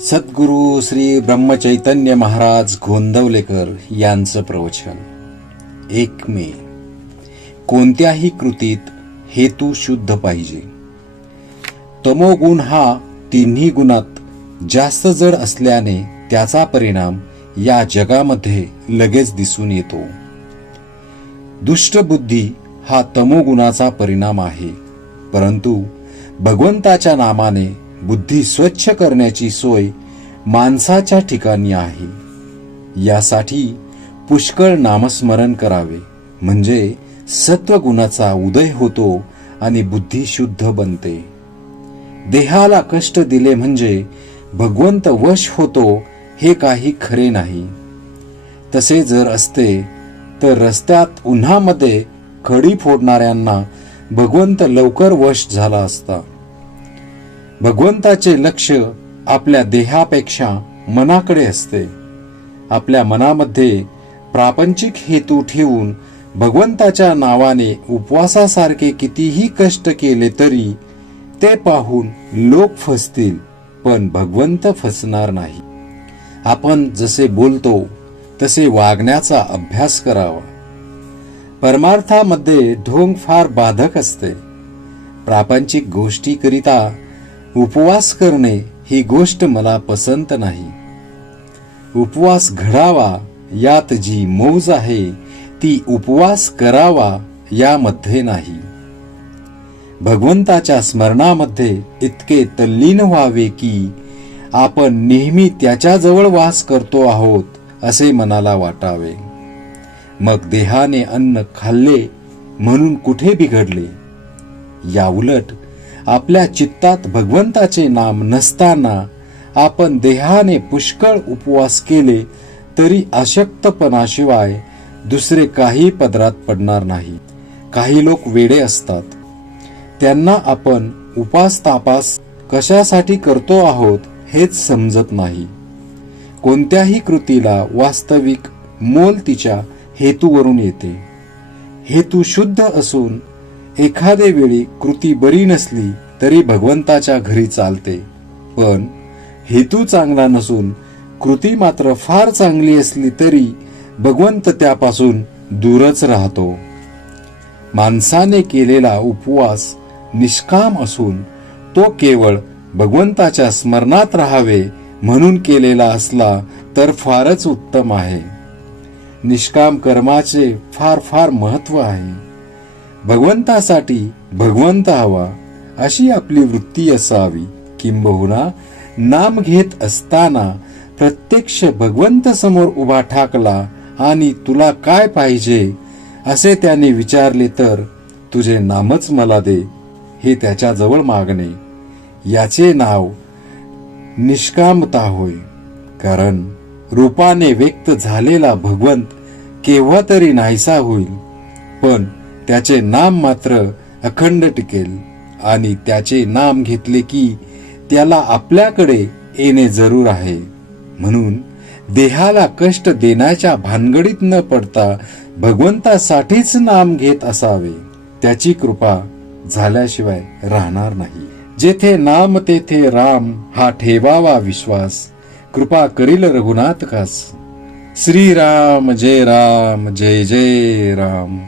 सद्गुरू श्री ब्रह्मचैतन्य महाराज गोंदवलेकर यांचं प्रवचन. 1 मे. कोणत्याही कृतीत हेतू शुद्ध पाहिजे. तमोगुण हा तिन्ही गुणात जास्त जड असल्याने त्याचा परिणाम या जगामध्ये लगेच दिसून येतो. दुष्ट बुद्धी हा तमोगुणाचा परिणाम आहे, परंतु भगवंताच्या नामाने बुद्धी स्वच्छ करण्याची सोय माणसाच्या ठिकाणी आहे. यासाठी पुष्कळ नामस्मरण करावे, म्हणजे सत्वगुणाचा उदय होतो आणि बुद्धी शुद्ध बनते. देहाला कष्ट दिले म्हणजे भगवंत वश होतो हे काही खरे नाही. तसे जर असते तर रस्त्यात उन्हामध्ये खडी फोडणाऱ्यांना भगवंत लवकर वश झाला असता. भगवंताचे लक्ष आपल्या देहापेक्षा मनाकडे असते. आपल्या मनामध्ये प्रापंचिक हेतू ठेवून भगवंताच्या नावाने उपवासासारखे कितीही कष्ट केले तरी ते पाहून लोक फसतील, पण भगवंत फसणार नाही. आपण जसे बोलतो तसे वागण्याचा अभ्यास करावा. परमार्थामध्ये ढोंग फार बाधक असते. प्रापंचिक गोष्टीकरिता उपवास करणे ही गोष्ट मला पसंत नाही. उपवास घडावा यात जी मौज आहे ती उपवास करावा यामध्ये नाही. भगवंताच्या स्मरणामध्ये इतके तल्लीन व्हावे की आपण नेहमी त्याच्याजवळ वास करतो आहोत असे मनाला वाटावे. मग देहाने अन्न खाल्ले म्हणून कुठे बिघडले? याउलट आपल्या चित्तात भगवंताचे नाम नसताना आपण देहाने पुष्कळ उपवास केले तरी अशक्तपणाशिवाय दुसरे काही पदरात पडणार नाही. काही लोक वेडे असतात. त्यांना आपण उपास तापास कशासाठी करतो आहोत हेच समजत नाही. कोणत्याही कृतीला वास्तविक मोल तिच्या हेतूवरून येते. हेतू शुद्ध असून एखादे वेळी कृती बरी नसली तरी भगवंताच्या घरी चालते, पण हेतू चांगला नसून कृती मात्र फार चांगली असली तरी भगवंत त्यापासून दूरच राहतो. माणसाने केलेला उपवास निष्काम असून तो केवळ भगवंताच्या स्मरणात राहावे म्हणून केलेला असला तर फारच उत्तम आहे. निष्काम कर्माचे फार फार महत्व आहे. भगवंतासाठी भगवंत हवा अशी आपली वृत्ती असावी. किंबहुना नाम घेत असताना प्रत्यक्ष भगवंत समोर उभा ठाकला आणि तुला काय पाहिजे असे त्याने विचारले तर तुझे नामच मला दे हे त्याच्याजवळ मागणे, याचे नाव निष्कामता होय. कारण रूपाने व्यक्त झालेला भगवंत केव्हा तरी नाहीसा होईल, पण त्याचे नाम मात्र अखंड टिकेल. आणि त्याचे नाम घेतले की त्याला आपल्याकडे येणे जरूर आहे. म्हणून देहाला कष्ट देण्याच्या भानगडीत न पडता भगवंतासाठीच नाम घेत असावे. त्याची कृपा झाल्याशिवाय राहणार नाही. जेथे नाम तेथे राम हा ठेवावा विश्वास. कृपा करील रघुनाथ कास. श्रीराम जय राम जय जय राम.